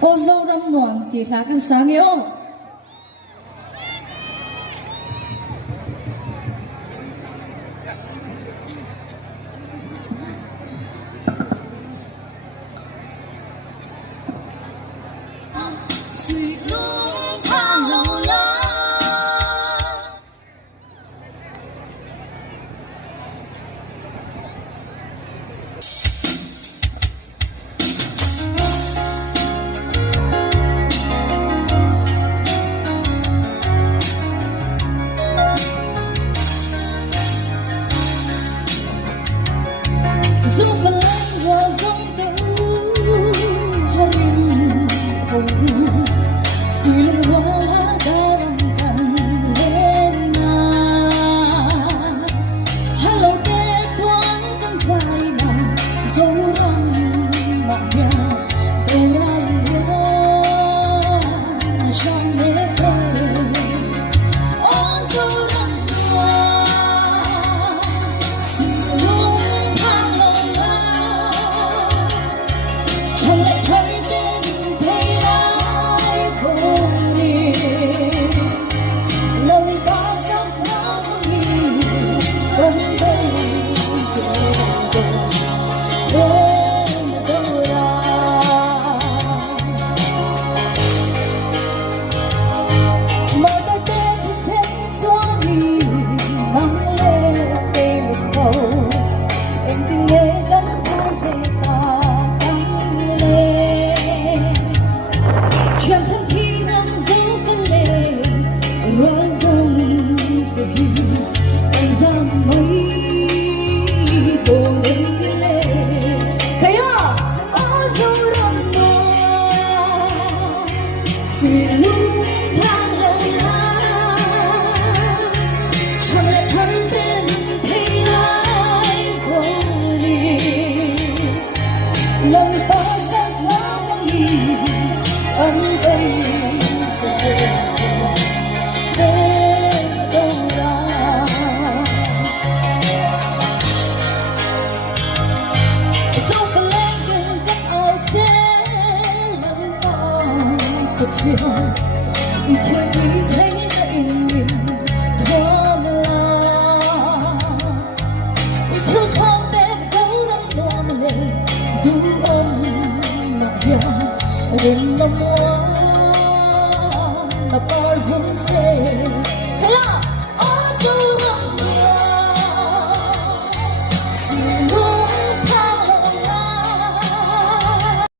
ô dâu râm noang thì lạc ăn sáng yêu Ý chưa nghĩ thấy dậy nhìn thơm la Ý thương thơm đẹp dấu răng đoan lên đủ ôm mà ya đêm năm hoa